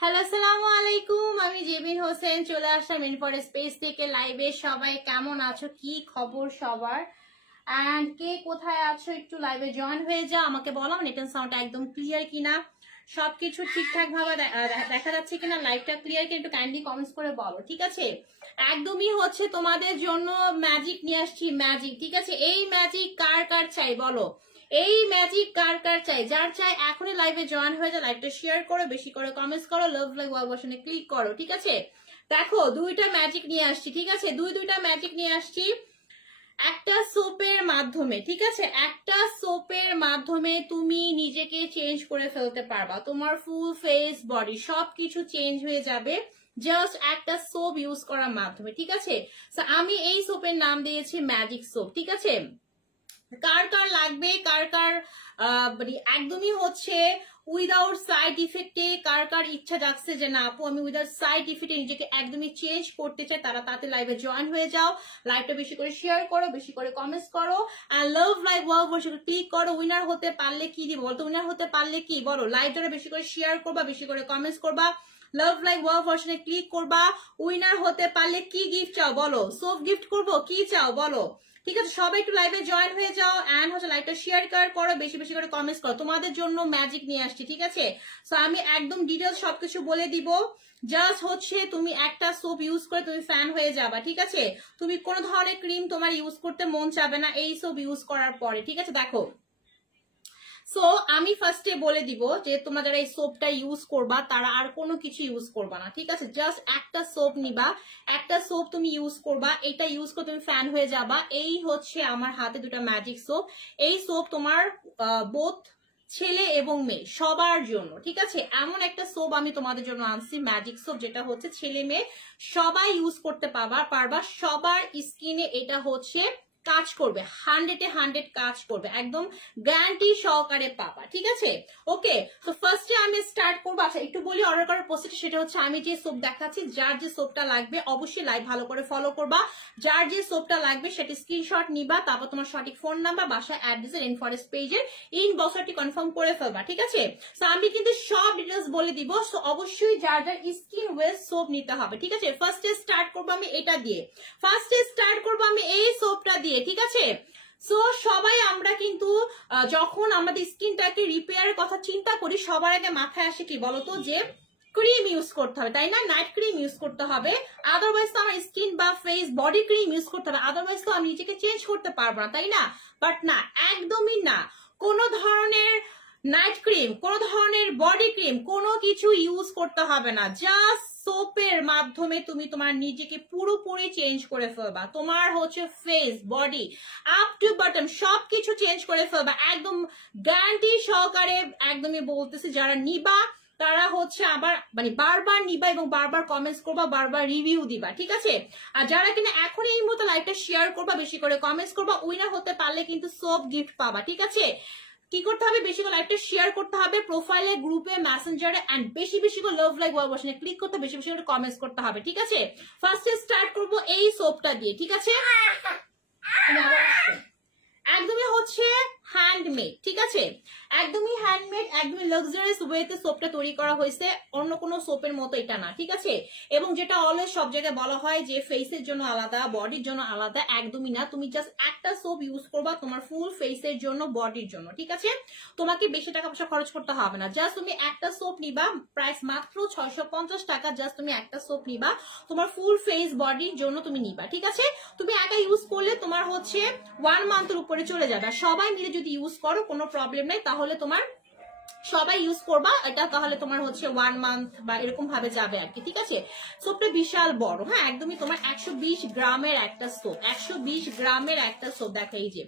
Hello আসসালামু আলাইকুম, আমি জেবিন হোসেন চলে আসলাম ইনফর স্পেস থেকে লাইভে। সবাই কেমন আছো, কি খবর সবার, এন্ড কে কোথায় আছো একটু লাইভে জয়েন হয়ে যাও। আমাকে বলো নেটের সাউন্ড একদম ক্লিয়ার কিনা, সবকিছু ঠিকঠাক ভাবে দেখা যাচ্ছে কিনা, লাইভটা ক্লিয়ার কিনা একটু কাইন্ডলি কমেন্টস করে বলো, ঠিক আছে? একদমই হচ্ছে তোমাদের জন্য ম্যাজিক নিয়ে আসছি, ম্যাজিক, ঠিক আছে? এই ম্যাজিক কার কার চাই বলো, এই ম্যাজিক কার কার চাই? যার চাই এখনই লাইভে জয়েন হয়ে যায়, লাইভটা শেয়ার করো, বেশি করে কমেন্টস করো, লাভ লাইক ওয়াও বাটনে ক্লিক করো, ঠিক আছে? দেখো দুইটা ম্যাজিক নিয়ে আসছি, ঠিক আছে? দুইটা ম্যাজিক নিয়ে আসছি একটা সোপের মাধ্যমে, ঠিক আছে? একটা সোপের মাধ্যমে তুমি নিজেকে চেঞ্জ করে ফেলতে পারবা, তোমার ফুল ফেস বডি সবকিছু চেঞ্জ হয়ে যাবে জাস্ট একটা সোপ ইউজ করার মাধ্যমে, ঠিক আছে? আমি এই সোপের নাম দিয়েছি ম্যাজিক সোপ, ঠিক আছে? কার কার লাগবে, কার কার একদমই হচ্ছে উইদাউট সাইড ইফেক্টে, কার কার ইচ্ছা যাচ্ছে যে না আপু আমি উইদাউট সাইড ইফেক্টে নিজেকে একদমই চেঞ্জ করতে চাই, তারা তাতে লাইভে জয়েন হয়ে যাও, লাইভটা বেশি করে শেয়ার করো, বেশি করে কমেন্টস করো, আর লাভ লাইক ওয়াও বসে ক্লিক করো। উইনার হতে পারলে কি দিব বলতো, উইনার হতে পারলে কি বলো, লাইভটা বেশি করে শেয়ার করবা, বেশি করে কমেন্টস করবা, লাভ লাইক ওয়াও ভার্সনে ক্লিক করবা। উইনার হতে পারলে কি গিফট চাও বলো, সোপ গিফট করবো, কি চাও বলো, ঠিক আছে? সবাই একটু লাইভে জয়েন হয়ে যাও এন্ড হচ্ছে লাইভটা শেয়ার করো, বেশি বেশি করে কমেন্টস করো। তোমাদের জন্য ম্যাজিক নিয়ে আসছি, ঠিক আছে? সো আমি একদম ডিটেলস সবকিছু বলে দিব, জাস্ট হচ্ছে তুমি একটা সোপ ইউজ করে তুমি ফ্যান হয়ে যাবা, ঠিক আছে? তুমি কোন ধরনের ক্রিম তোমার ইউজ করতে মন চাবে না এই সোপ ইউজ করার পরে, ঠিক আছে? দেখো সো আমি ফার্স্টে বলে দিব যে তোমরা যারা এই সোপটা ইউজ করবা তারা আর কোনো কিছু ইউজ করবা না, ঠিক আছে? জাস্ট একটা সোপ নিবা, একটা সোপ তুমি ইউজ করবা, এটা ইউজ করে তুমি ফ্যান হয়ে যাবা। এই হচ্ছে আমার হাতে দুটো ম্যাজিক সোপ, এই সোপ তোমার বোথ ছেলে এবং মেয়ে সবার জন্য, ঠিক আছে? এমন একটা সোপ আমি তোমাদের জন্য আনছি, ম্যাজিক সোপ, যেটা হচ্ছে ছেলে মেয়ে সবাই ইউজ করতে পারবা, সবার স্কিনে এটা হচ্ছে কাজ করবে, 100-100 কাজ করবে, একদম গ্যারান্টি সহকারে পাবা, ঠিক আছে? ওকে, তো ফার্স্টে আমি স্টার্ট করবো। আচ্ছা একটু বলি অর্ডার করার প্রসেস, সেটা হচ্ছে আমি যে সোপ দেখাচ্ছি, যার যে সোপটা লাগবে অবশ্যই লাইভ ভালো করে ফলো করবা, যার যে সোপটা লাগবে সেটা স্ক্রিনশট নিবা, তারপর তোমার সঠিক ফোন নাম্বার, বাসা অ্যাড্রেসের ইনফরেস্ট পেজের ইনবক্সটি কনফার্ম করে ফেলবা, ঠিক আছে? তো আমি কিন্তু সব ডিটেলস বলে দিব, সো অবশ্যই যার যার স্কিন ওয়েল সোপ নিতে হবে, ঠিক আছে? ফার্স্টে স্টার্ট করবো আমি এটা দিয়ে, ফার্স্টে স্টার্ট করবো আমি এই সোপটা দিয়ে, ঠিক আছে? সো সবাই আমরা কিন্তু যখন আমাদের স্কিনটাকে রিপেয়ারের কথা চিন্তা করি সবার আগে মাথায় আসে কি বলতো, যে ক্রিম ইউজ করতে হবে, তাই না? নাইট ক্রিম ইউজ করতে হবে, আদারওয়াইজ তো আমার স্কিন বা ফেস বডি ক্রিম ইউজ করতে হবে, আদারওয়াইজ তো আমি নিজেকে চেঞ্জ করতে পারবো না, তাই না? বাট না, একদমই না, কোন ধরনের নাইট ক্রিম, কোন ধরনের বডি ক্রিম, কোনো কিছু ইউজ করতে হবে না, জাস্ট সোপের মাধ্যমে তুমি তোমার নিজেকে পুরোপুরি চেঞ্জ করে ফেলবা, তোমার হচ্ছে face body up to bottom সবকিছু চেঞ্জ করে ফেলবা, একদম গ্যারান্টি সহকারে একদমই বলতেছি। যারা নিবা তারা হচ্ছে আবার মানে বারবার নিবা এবং বারবার কমেন্টস করবা, বারবার রিভিউ দিবা, ঠিক আছে? আর যারা কিনা এখন এই মতো লাইভটা শেয়ার করবা, বেশি করে কমেন্টস করবা, উইনার হতে পারলে কিন্তু সোপ গিফট পাবা, ঠিক আছে? কি করতে হবে, বেশি করে লাইভটা শেয়ার করতে হবে, প্রোফাইলে, গ্রুপে, মেসেঞ্জারে, এন্ড বেশি বেশি করে লাভ লাইক ওয়াও বাটনে ক্লিক করতে, বেশি বেশি করে কমেন্টস করতে হবে, ঠিক আছে? ফার্স্টে স্টার্ট করবো এই সোপটা দিয়ে, ঠিক আছে? একদমই হচ্ছে হ্যান্ডমেড, ঠিক আছে? একদমই হ্যান্ডমেড, একদমই লাক্সারিয়াস ওয়েতে সোপটা তৈরি করা হয়েছে, অন্য কোনো সোপের মতো এটা না, ঠিক আছে? এবং যেটা অলওয়েজ সব জায়গায় বলা হয় যে ফেসের জন্য আলাদা, বডির জন্য আলাদা, একদমই না। তুমি জাস্ট একটা সোপ ইউজ করবা তোমার ফুল ফেসের জন্য, বডির জন্য, ঠিক আছে? তোমাকে বেশি টাকা পয়সা খরচ করতে হবে না, জাস্ট তুমি একটা সোপ নিবা, প্রাইস মাত্র 650 টাকা, জাস্ট তুমি একটা সোপ নিবা তোমার ফুল ফেস বডির জন্য তুমি নিবা, ঠিক আছে? তুমি একা ইউজ করলে তোমার হচ্ছে 1 মান্থের উপরে চলে যাবে, সবাই মিলে যদি ইউজ করো কোনো প্রবলেম নাই, তাহলে তোমার সবাই ইউজ করবা এটা, তাহলে তোমার হচ্ছে 1 মান্থ বা এরকম ভাবে যাবে আর কি, ঠিক আছে? সোপটা বিশাল বড়, হ্যাঁ একদমই তোমার 120 গ্রামের একটা সোপ, 120 গ্রামের একটা সোপ, দেখো এই যে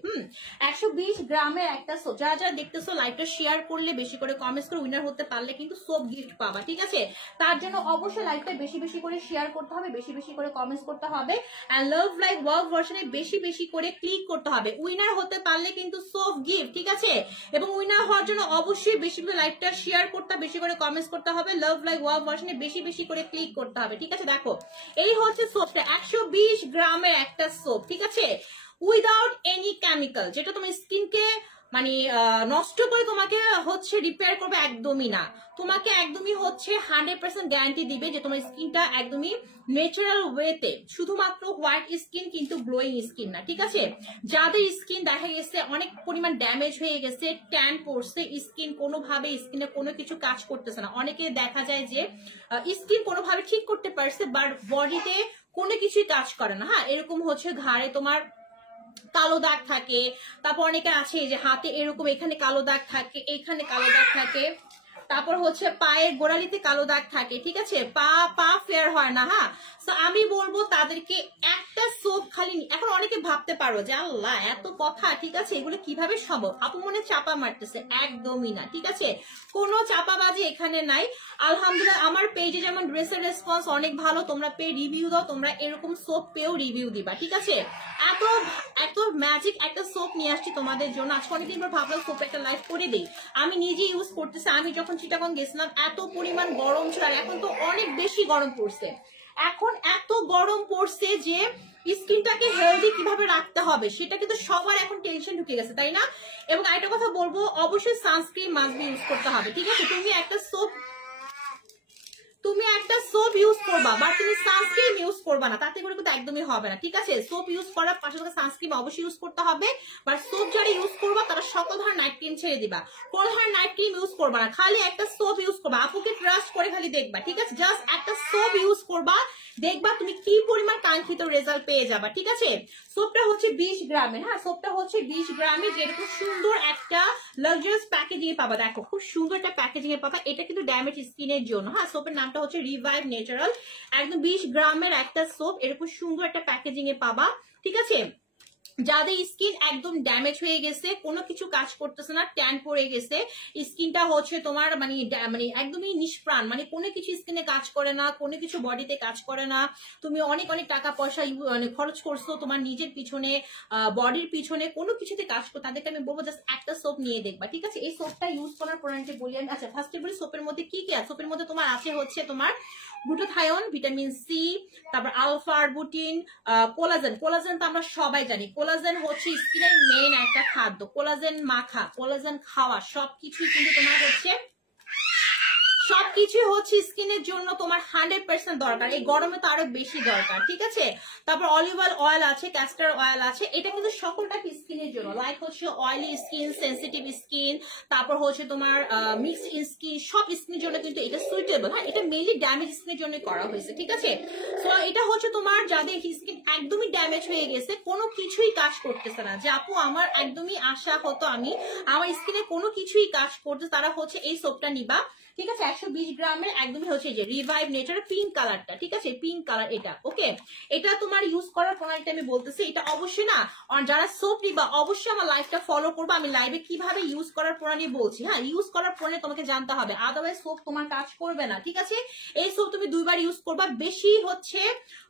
120 গ্রামের একটা সোপ। যারা যারা দেখতেছো লাইভটা শেয়ার করলে, বেশি করে কমেন্টস করে উইনার হতে পারলে কিন্তু সোপ গিফট পাবা, ঠিক আছে? তার জন্য অবশ্যই লাইভটা বেশি বেশি করে শেয়ার করতে হবে, বেশি বেশি করে কমেন্টস করতে হবে, এন্ড লাভ লাইক ওয়াও ভার্সনে বেশি বেশি করে ক্লিক করতে হবে, উইনার হতে পারলে কিন্তু সোপ গিফট, ঠিক আছে? এবং উইনার হওয়ার জন্য অবশ্যই বেশি লাইভটা শেয়ার করতে, বেশি করে কমেন্টস করতে হবে, লাভ লাইক ওয়াও ভার্সনে বেশি বেশি করে ক্লিক করতে হবে, ঠিক আছে? দেখো এই হচ্ছে সোপটা, 120 গ্রামের একটা সোপ, ঠিক আছে? উইদাউট এনি কেমিক্যাল, যেটা তোমার স্কিনকে মানে নষ্ট করে তোমাকে হচ্ছে রিপেয়ার করবে একদমই না। তোমাকে একদমই হচ্ছে 100% গ্যারান্টি দিবে যে তোমার স্কিনটা একদমই ন্যাচারাল ওয়েতে, শুধুমাত্র হোয়াইট স্কিন কিন্তু গ্লোয়িং স্কিন না, ঠিক আছে? যাদের স্কিন দেখা গেছে অনেক পরিমাণ ড্যামেজ হয়ে গেছে, ট্যান পড়ছে, স্কিন কোনোভাবে স্কিনে কোনো কিছু কাজ করতেছে না, অনেকে দেখা যায় যে স্কিন কোনোভাবে ঠিক করতে পারছে বাট বডিতে কোনো কিছুই কাজ করে না, হ্যাঁ, এরকম হচ্ছে ঘাড়ে তোমার কালো দাগ থাকে, তারপর অনেকে আছে যে হাতে এরকম এখানে কালো দাগ থাকে, এখানে কালো দাগ থাকে, তারপর হচ্ছে পায়ের গোড়ালিতে কালো দাগ থাকে, ঠিক আছে, পা ফেয়ার হয় না, হ্যাঁ। তো আমি বলবো তাদেরকে একটা সোপ খালি, এখন অনেকে ভাবতে পারো যে আল্লাহ এত কথা, ঠিক আছে, এগুলো কিভাবে সম্ভব, আপু মনে চাপা মারতেছে, একদমই না, ঠিক আছে, কোনো চাপাবাজি এখানে নাই। আলহামদুলিল্লাহ আমার পেজে যেমন ড্রেসের রেসপন্স অনেক ভালো, তোমরা পে রিভিউ দাও, তোমরা এরকম সোপ পেও রিভিউ দিবা, ঠিক আছে। এত এত ম্যাজিক একটা সোপ নিয়ে আসছি তোমাদের জন্য, আজকে অনেকদিন পর ভাবলাম সোপ একটা লাইভ করে দিই। আমি নিজে ইউজ করতেছি, আমি যখন চিটাগং গেছিলাম এত পরিমাণ গরম ছিল, আর এখন তো অনেক বেশি গরম পড়ছে, এখন এত গরম পড়ছে যে স্কিনটাকে হেলদি কিভাবে রাখতে হবে সেটা কিন্তু সবার এখন টেনশন ঢুকে গেছে, তাই না? এবং আরেকটা কথা বলবো, অবশ্যই সানস্ক্রিন মাস্ট ইউজ করতে হবে, ঠিক আছে? তুমি একটা সোপ ইউজ করবা বা তুমি সানস্ক্রিন ইউজ করবা না, তাতে করে কিন্তু একদমই হবে না, ঠিক আছে? সোপ ইউজ করার পাশাপাশি সানস্ক্রিন অবশ্যই ইউজ করতে হবে, বা সোপ যারা ইউজ করবা তারা সকল ধরনের নাইট ক্রিম ছেড়ে দিবা, কোন ধরনের নাইট ক্রিম ইউজ করবা না, খালি একটা সোপ ইউজ করবা, আপুকে ট্রাস্ট করে খালি দেখবা, ঠিক আছে? জাস্ট একটা সোপ ইউজ করবা, দেখবা তুমি কি পরিমাণ কাঙ্ক্ষিত রেজাল্ট পেয়ে যাবা, ঠিক আছে? সোপটা হচ্ছে 20 গ্রামের, হ্যাঁ, সোপটা হচ্ছে 20 গ্রামের, যেরকম সুন্দর একটা লাক্সারিয়াস প্যাকেজিং এ পাবা, দেখো খুব সুন্দর একটা প্যাকেজিং এ পাবা, এটা কিন্তু ড্যামেজ স্কিনের জন্য, হ্যাঁ। সোপের নামটা হচ্ছে রিভাইভ ন্যাচারাল, একদম 20 গ্রামের একটা সোপ, এরকম সুন্দর একটা প্যাকেজিং এ পাবা, ঠিক আছে? যাদের স্কিন একদম ড্যামেজ হয়ে গেছে, কোনো কিছু কাজ করতেছে না, ট্যান পড়ে গেছে, স্কিনটা হচ্ছে তোমার মানে একদমই নিষ্প্রাণ, মানে কোনো কিছু স্কিনে কাজ করে না, কোনো কিছু বডিতে কাজ করে না, তুমি অনেক অনেক টাকা পয়সা খরচ করছো তোমার নিজের পিছনে, বডির পিছনে, কোনো কিছুতে কাজ করো, তাদেরকে আমি বলবো জাস্ট একটা সোপ নিয়ে দেখবা, ঠিক আছে? এই সোপটা ইউজ করার পর বলি আমি, আচ্ছা ফার্স্টে বলি সোপের মধ্যে কি কি আছে। সোপের মধ্যে তোমার আছে হচ্ছে তোমার গ্লুটাথায়ন, ভিটামিন সি, তারপর আলফা আরবুটিন, কোলাজেন। কোলাজেন তো আমরা সবাই জানি, কোলাজেন হচ্ছে স্কিনের মেইন একটা খাদ্য, কোলাজেন মাখা, কোলাজেন খাওয়া, সবকিছুই কিন্তু তোমার হচ্ছে সবকিছু হচ্ছে স্কিনের জন্য তোমার 100% দরকার, এই গরমে তো আরো বেশি দরকার, ঠিক আছে? তারপর অলিভ অয়েল আছে, ক্যাস্টর অয়েল আছে, এটা কিন্তু সকলটা স্কিনের জন্য, লাইক হচ্ছে অয়েলি স্কিন, সেন্সিটিভ স্কিন, তারপর হচ্ছে তোমার মিক্সড স্কিন, সব স্কিনের জন্য কিন্তু এটা সুইটেবল, হ্যাঁ। এটা মেইনলি ড্যামেজ স্কিনের জন্য করা হয়েছে, ঠিক আছে? সো এটা হচ্ছে তোমার যাদের স্কিন একদমই ড্যামেজ হয়ে গেছে, কোনো কিছুই কাজ করতেছে না, যে আপু আমার একদমই আশা হতো আমি আমার স্কিনে কোনো কিছুই কাজ করতে, তারা হচ্ছে এই সোপটা নিবা, ঠিক আছে? 120 গ্রামের একদমই হচ্ছে যে রিভাইভ নেচার পিঙ্ক কালারটা, ঠিক আছে? পিঙ্ক কালার এটা, ওকে। এটা তোমার ইউজ করার প্রণালীটা আমি বলতেছি, এটা অবশ্যই না, যারা সোপ নিবা অবশ্যই আমার লাইভটা ফলো করবে, আমি লাইভে কিভাবে ইউজ করার প্রণালী বলছি, হ্যাঁ। ইউজ করার প্রণালী তোমাকে জানতে হবে, আদারওয়াইজ সোপ তোমার কাজ করবে না, ঠিক আছে? এই সোপ তুমি 2 বার ইউজ করবা,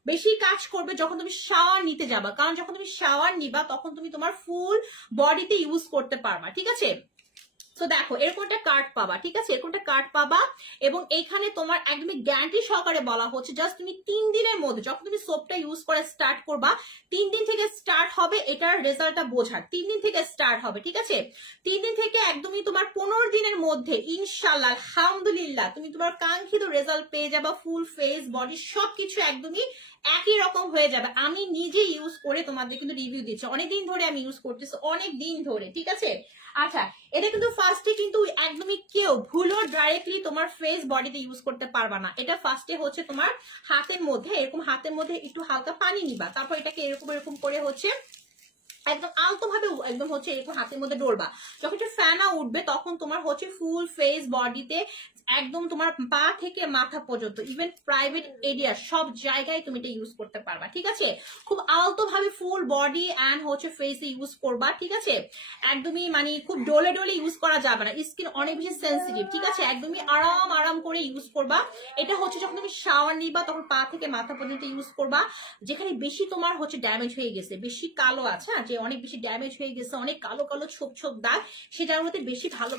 বেশি কাজ করবে যখন তুমি শাওয়ার নিতে যাবা, কারণ যখন তুমি শাওয়ার নিবা তখন তুমি তোমার ফুল বডিতে ইউজ করতে পারবা, ঠিক আছে? তো দেখো এরকম একটা কার্ড পাবা, ঠিক আছে? এরকম একটা কার্ড পাবা, এবং এইখানে তোমার একদমই গ্যারান্টি সহকারে বলা হচ্ছে জাস্ট তুমি 3 দিনের মধ্যে, যখন তুমি সোপটা ইউজ করে স্টার্ট করবা, 3 দিন থেকে স্টার্ট হবে এটার রেজাল্টটা বোঝার, 3 দিন থেকে স্টার্ট হবে, ঠিক আছে? 3 দিন থেকে একদমই তোমার 15 দিনের মধ্যে ইনশাআল্লাহ আলহামদুলিল্লাহ তুমি তোমার কাঙ্ক্ষিত রেজাল্ট পেয়ে যাবা, ফুল ফেস বডি সবকিছু একদমই একই রকম হয়ে যাবে। আমি নিজে ইউজ করে তোমাদের কিন্তু রিভিউ দিচ্ছি, অনেকদিন ধরে আমি ইউজ করতেছি, অনেক দিন ধরে, ঠিক আছে? আচ্ছা, এটা কিন্তু ফার্স্টে কিন্তু একদমই কেউ ভুলও ডাইরেক্টলি তোমার ফেস বডিতে ইউজ করতে পারবা না। এটা ফার্স্টে হচ্ছে তোমার হাতের মধ্যে, এরকম হাতের মধ্যে একটু হালকা পানি নিবা, তারপর এটাকে এরকম করে হচ্ছে একদম আলতো ভাবে একদম হচ্ছে এরকম হাতের মধ্যে ডলবা, যখন ফ্যানা উঠবে তখন তোমার হচ্ছে ফুল ফেস বডিতে একদম তোমার পা থেকে মাথা পর্যন্ত, ইভেন প্রাইভেট এরিয়া সব জায়গায় তুমি এটা ইউজ করতে পারবা, ঠিক আছে? খুব আলতো ভাবে ফুল বডি এন্ড হচ্ছে ফেসে ইউজ করবা, ঠিক আছে? একদমই মানে খুব ডলে ইউজ করা যাবে না, স্কিন অনেক বেশি সেন্সিটিভ, ঠিক আছে? একদমই আরাম করে ইউজ করবা। এটা হচ্ছে যখন তুমি শাওয়ার নিবা তখন পা থেকে মাথা পর্যন্ত ইউজ করবা, যেখানে বেশি তোমার হচ্ছে ড্যামেজ হয়ে গেছে, বেশি কালো আছে, যে অনেক বেশি ড্যামেজ হয়ে গেছে, অনেক কালো ছোপ দাগ, সেটার মধ্যে বেশি ভালো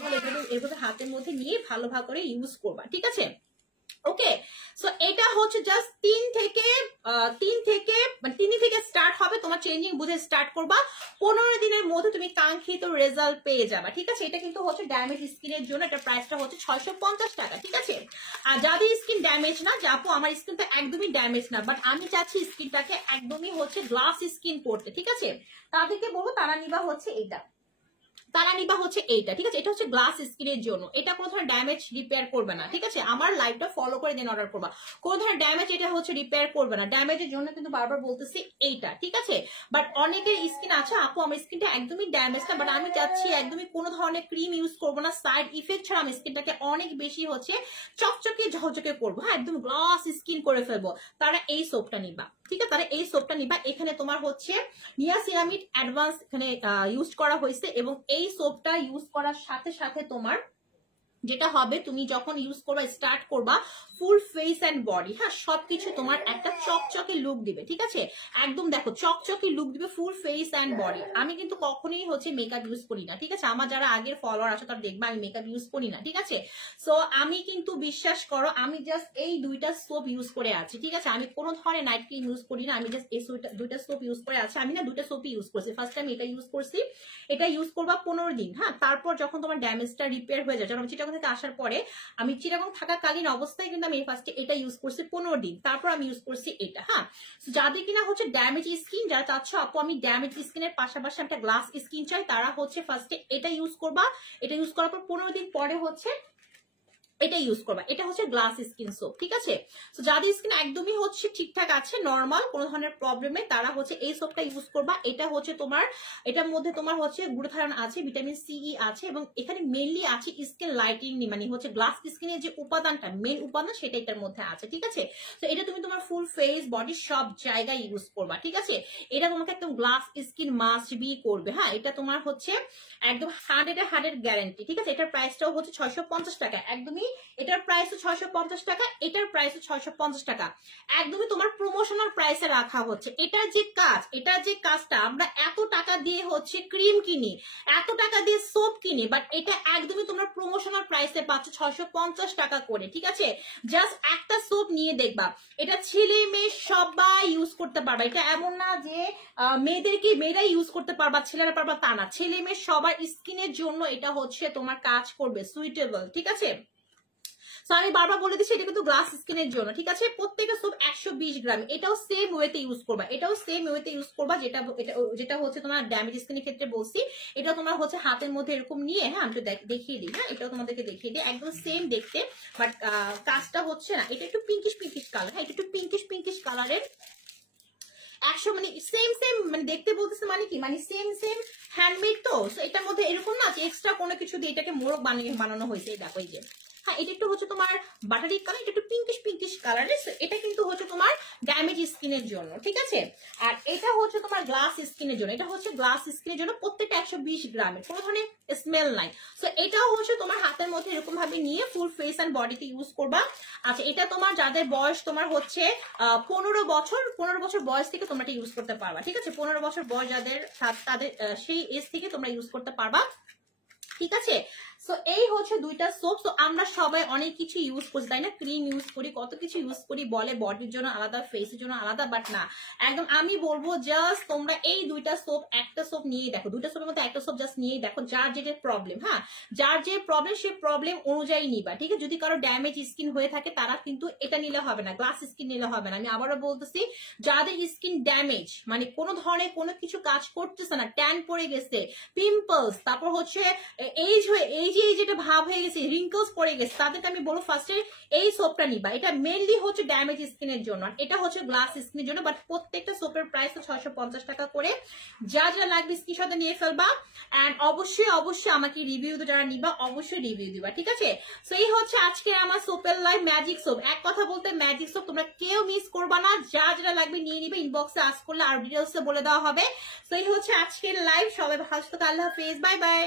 এভাবে হাতের মধ্যে নিয়ে ভালো করে ইউজ করবা, ঠিক আছে? ওকে, সো এটা হচ্ছে জাস্ট 3 থেকে মানে 3 থেকে স্টার্ট হবে, তোমার চেঞ্জিং বুঝে স্টার্ট করবা, 15 দিনের মধ্যে তুমি কাঙ্ক্ষিত রেজাল্ট পেয়ে যাবা। ঠিক আছে, এটা কিন্তু হচ্ছে ড্যামেজ স্কিনের জন্য, এটা প্রাইসটা হচ্ছে 650 টাকা। ঠিক আছে, আর যাদের স্কিন ড্যামেজ না, যে আপু আমার স্কিনটা একদমই ড্যামেজ না, বাট আমি চাচ্ছি স্কিনটাকে একদমই হচ্ছে গ্লাস স্কিন করতে, ঠিক আছে, তাদেরকে বলবো তারা নিবা হচ্ছে এইটা, তারা নিবা হচ্ছে এইটা। ঠিক আছে, এটা হচ্ছে গ্লাস স্কিনের জন্য, এটা কোনো ধরনের ড্যামেজ রিপেয়ার করবে না। ঠিক আছে, আমার লাইভটা ফলো করে দেন অর্ডার করবা, কোনো ধরনের ড্যামেজ এটা হচ্ছে রিপেয়ার করবে না, ড্যামেজের জন্য কিন্তু বারবার বলতেছি এইটা। ঠিক আছে, বাট অনেকের স্কিন আছে আপু আমার স্কিনটা একদমই ড্যামেজ না, বাট আমি চাচ্ছি একদমই কোনো ধরনের ক্রিম ইউজ করবো না, সাইড ইফেক্ট ছাড়া আমি স্কিনটাকে অনেক বেশি হচ্ছে চকচকে ঝকঝকে করবো, হ্যাঁ একদম গ্লাস স্কিন করে ফেলবো, তারা এই সোপটা নিবা। ঠিক আছে, তারা এই সোপটা নিবা, এখানে তোমার হচ্ছে নিয়াসিনামিড অ্যাডভান্স এখানে ইউজ করা হয়েছে, এবং এই সোপটা ইউজ করার সাথে সাথে তোমার যেটা হবে, তুমি যখন ইউজ করবা স্টার্ট করবা, ফুল ফেস এন্ড বডি, হ্যাঁ সবকিছু তোমার একটা চকচকে লুক দিবে। ঠিক আছে, একদম দেখো চকচকে লুক দিবে ফুল ফেস এন্ড বডি। আমি কিন্তু কখনোই হচ্ছে মেকআপ ইউজ করি না। ঠিক আছে, আমার যারা আগের ফলোয়ার আছে তারা দেখবা আমি মেকআপ ইউজ করি না। ঠিক আছে, সো আমি কিন্তু বিশ্বাস করো আমি জাস্ট এই দুইটা সোপ ইউজ করে আছি। ঠিক আছে, আমি কোনো ধরনের নাইট ক্রিম ইউজ করি না, আমি জাস্ট এই দুইটা সোপ ইউজ করে আছি। আমি না দুইটা সোপই ইউজ করছি, ফার্স্ট টাইম এটা ইউজ করছি, এটা ইউজ করবা 15 দিন, হ্যাঁ তারপর যখন তোমার ড্যামেজটা রিপেয়ার হয়ে যায়, যখন চিটাগং থেকে আসার পরে, আমি চিটাগং থাকাকালীন অবস্থায় কিন্তু আমি ফার্স্টে এটা ইউজ করছি 15 দিন, তারপর আমি ইউজ করছি এটা। হ্যাঁ, যাদের কিনা হচ্ছে ড্যামেজ স্কিন, যারা চাচ্ছ আপু আমি ড্যামেজ স্কিনের পাশাপাশি একটা গ্লাস স্কিন চাই, তারা হচ্ছে ফার্স্টে এটা ইউজ করবা, এটা ইউজ করার পর 15 দিন পরে হচ্ছে এটা ইউজ করবা, এটা হচ্ছে গ্লাস স্কিন সোপ। ঠিক আছে, তো যাদের স্কিন একদমই হচ্ছে ঠিকঠাক আছে, নর্মাল কোনো ধরনের প্রবলেম নেই, তারা হচ্ছে এই সোপটা ইউজ করবা। এটা হচ্ছে তোমার, এটার মধ্যে তোমার হচ্ছে গ্লুটাথায়ন আছে, ভিটামিন সি আছে, এবং এখানে মেইনলি আছে স্কিন লাইটিং, মানে হচ্ছে গ্লাস স্কিনের যে উপাদানটা, মেইন উপাদান সেটা এটার মধ্যে আছে। ঠিক আছে, তো এটা তুমি তোমার ফুল ফেস বডি সব জায়গায় ইউজ করবা। ঠিক আছে, এটা তোমাকে একদম গ্লাস স্কিন মাস্ট বি করবে। হ্যাঁ, এটা তোমার হচ্ছে একদম 100 গ্যারান্টি। ঠিক আছে, এটার প্রাইসটাও হচ্ছে 650 টাকা, একদমই এটার প্রাইস 650 টাকা, এটার প্রাইস 650 টাকা, একদমই তোমার প্রমোশনাল প্রাইসে রাখা হচ্ছে। এটার যে কাজ, এটার যে কাজটা, আমরা এত টাকা দিয়ে হচ্ছে ক্রিম কিনি, এত টাকা দিয়ে সোপ কিনি, বাট এটা একদমই তোমরা প্রমোশনাল প্রাইসে পাচ্ছ 650 টাকা করে। ঠিক আছে, জাস্ট একটা সোপ নিয়ে দেখবা, এটা ছেলে মেয়ে সবাই ইউজ করতে পারবা, এটা এমন না যে মেয়েরাই ইউজ করতে পারবা ছেলেরা পারবা তা না, ছেলে মেয়ে সবার স্কিনের জন্য এটা হচ্ছে তোমার কাজ করবে, সুইটেবল। ঠিক আছে, আমি বারবার বলে দিচ্ছি এটা কিন্তু গ্লাস স্কিনের জন্য। ঠিক আছে, প্রত্যেকটা সোপ 120 গ্রাম, এটাও সেম ওয়েতে ইউজ করবা, এটাও সেম ওয়েতে ইউজ করবা, যেটা হচ্ছে তোমার ড্যামেজ স্কিনের ক্ষেত্রে বলছি, এটা তোমার হচ্ছে হাতের মধ্যে এরকম নিয়ে, হ্যাঁ আমি দেখিয়ে দিই, হ্যাঁ এটাও তোমাদেরকে দেখিয়ে দিই, একদম সেম দেখতে, বাট কাজটা হচ্ছে না, এটা একটু পিঙ্কিশ কালার, হ্যাঁ এটা একটু পিঙ্কিশ কালারের, 100 মানে সেম মানে দেখতে বলতেছে, মানে কি মানে সেম হ্যান্ডমেড, তো এটার মধ্যে এরকম না যে এক্সট্রা কোনো কিছু দিয়ে এটাকে মোড়ক বানানো হয়েছে। এই দেখো এই যে, হ্যাঁ এটা একটু হচ্ছে তোমার বাটারি কালার, এটা একটু পিঙ্কিশ কালারের, এটা কিন্তু হচ্ছে তোমার ড্যামেজ স্কিনের জন্য। ঠিক আছে, আর এটা হচ্ছে তোমার গ্লাস স্কিনের জন্য, এটা হচ্ছে গ্লাস স্কিনের জন্য, প্রত্যেকটা 120 গ্রামের, কোনো ধরনের স্মেল নাই। সো এটাও হচ্ছে তোমার হাতের মধ্যে এরকম ভাবে নিয়ে ফুল ফেস এন্ড বডিতে ইউজ করবা। আচ্ছা, এটা তোমার যাদের বয়স তোমার হচ্ছে 15 বছর বয়স থেকে তোমরা এটা ইউজ করতে পারবা। ঠিক আছে, 15 বছর বয়স যাদের, তাদের সেই এজ থেকে তোমরা ইউজ করতে পারবা। ঠিক আছে, সো এই হচ্ছে দুইটা সোপ। তো আমরা সবাই অনেক কিছু ইউজ করি, তাই না, ক্রিম ইউজ করি, কত কিছু ইউজ করি, বলে বডির জন্য আলাদা, ফেসের জন্য আলাদা, বাট না, একদম আমি বলবো জাস্ট তোমরা এই দুইটা সোপ, একটা সোপ নিয়েই দেখো, দুইটা সোপের মধ্যে একটা সোপ জাস্ট নিয়েই দেখো, যার যেটা প্রবলেম, হ্যাঁ যার যে প্রবলেম সেই প্রবলেম অনুযায়ী নিবা। ঠিক আছে, যদি কারো ড্যামেজ স্কিন হয়ে থাকে তারা কিন্তু এটা নিলে হবে না, গ্লাস স্কিন নিলে হবে না। আমি আবারও বলতেছি, যাদের স্কিন ড্যামেজ, মানে কোনো ধরনের কোনো কিছু কাজ করতেছে না, ট্যান পড়ে গেছে, পিম্পলস, তারপর হচ্ছে এইজ হয়ে যেটা ভাব হয়ে গেছে, রিঙ্কলস পড়ে গেছে, তাদেরকে আমি বলবো ফার্স্টে এই সোপটা নিবা। এটা মেনলি হচ্ছে ড্যামেজ স্কিনের জন্য, এটা হচ্ছে গ্লাস স্কিনের জন্য, বাট প্রত্যেকটা সোপের প্রাইস 650 টাকা করে। যা লাগবে স্ক্রিনশটে নিয়ে ফেলবা, এন্ড অবশ্যই আমাকে রিভিউ যারা নিবা অবশ্যই রিভিউ দিবা। ঠিক আছে, সো এই হচ্ছে আজকে আমার সোপের লাইভ, ম্যাজিক সোপ। এক কথা বলতে ম্যাজিক সোপ তোমরা কেউ মিস করবা না, যা লাগবে নিয়ে নিবে, ইনবক্সে আস্ক করলে আর ডিটেলসে বলে দেওয়া হবে। সো এই হচ্ছে আজকের লাইভ, সবাই ভালো থাকো, আল্লাহ হাফেজ, বাই বাই।